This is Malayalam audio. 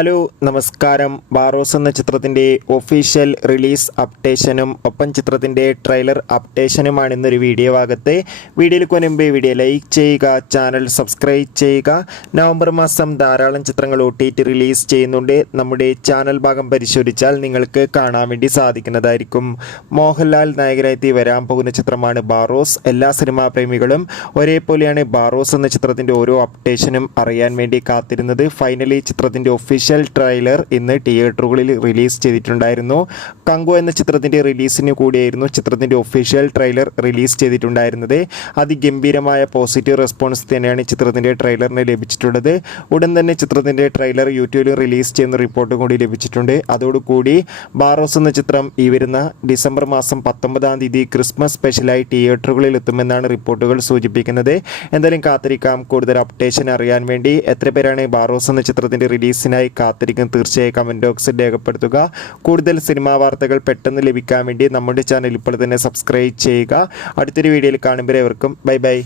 ഹലോ നമസ്കാരം. ബാറോസ് എന്ന ചിത്രത്തിൻ്റെ ഒഫീഷ്യൽ റിലീസ് അപ്ഡേഷനും ഒപ്പം ചിത്രത്തിൻ്റെ ട്രെയിലർ അപ്ഡേഷനുമാണ് ഇന്നൊരു വീഡിയോ ഭാഗത്ത്. വീഡിയോയിലേക്ക് മുൻപ് വീഡിയോ ലൈക്ക് ചെയ്യുക, ചാനൽ സബ്സ്ക്രൈബ് ചെയ്യുക. നവംബർ മാസം ധാരാളം ചിത്രങ്ങൾ OTT റിലീസ് ചെയ്യുന്നുണ്ട്. നമ്മുടെ ചാനൽ ഭാഗം പരിശോധിച്ചാൽ നിങ്ങൾക്ക് കാണാൻ വേണ്ടി സാധിക്കുന്നതായിരിക്കും. മോഹൻലാൽ നായകനായി വരാൻ പോകുന്ന ചിത്രമാണ് ബാറോസ്. എല്ലാ സിനിമാ പ്രേമികളും ഒരേപോലെയാണ് ബാറോസ് എന്ന ചിത്രത്തിൻ്റെ ഓരോ അപ്ഡേഷനും അറിയാൻ വേണ്ടി കാത്തിരുന്നത്. ഫൈനലി ചിത്രത്തിൻ്റെ ഒഫീഷ്യൽ ട്രെയിലർ ഇന്ന് തിയേറ്ററുകളിൽ റിലീസ് ചെയ്തിട്ടുണ്ടായിരുന്നു. കങ്കു എന്ന ചിത്രത്തിൻ്റെ റിലീസിന് കൂടിയായിരുന്നു ചിത്രത്തിൻ്റെ ഒഫീഷ്യൽ ട്രെയിലർ റിലീസ് ചെയ്തിട്ടുണ്ടായിരുന്നത്. അതിഗംഭീരമായ പോസിറ്റീവ് റെസ്പോൺസ് തന്നെയാണ് ചിത്രത്തിൻ്റെ ട്രെയിലറിന് ലഭിച്ചിട്ടുള്ളത്. ഉടൻ തന്നെ ചിത്രത്തിൻ്റെ ട്രെയിലർ യൂട്യൂബിൽ റിലീസ് ചെയ്യുന്ന റിപ്പോർട്ട് കൂടി ലഭിച്ചിട്ടുണ്ട്. അതോടുകൂടി ബാറോസ് എന്ന ചിത്രം ഈ വരുന്ന ഡിസംബർ മാസം 19-ാം തീയതി ക്രിസ്മസ് സ്പെഷ്യലായി തിയേറ്ററുകളിൽ എത്തുമെന്നാണ് റിപ്പോർട്ടുകൾ സൂചിപ്പിക്കുന്നത്. എന്തായാലും കാത്തിരിക്കാം കൂടുതൽ അപ്ഡേഷൻ അറിയാൻ വേണ്ടി. എത്ര പേരാണ് ബാറോസ് എന്ന ചിത്രത്തിൻ്റെ റിലീസിനായി കാത്തിരിക്കും? തീർച്ചയായും കമൻറ്റ് ബോക്സിൽ രേഖപ്പെടുത്തുക. കൂടുതൽ സിനിമാ വാർത്തകൾ പെട്ടെന്ന് ലഭിക്കാൻ വേണ്ടി നമ്മുടെ ചാനൽ ഇപ്പോൾ തന്നെ സബ്സ്ക്രൈബ് ചെയ്യുക. അടുത്തൊരു വീഡിയോയിൽ കാണുമ്പോൾ ഏവർക്കും ബൈ ബൈ.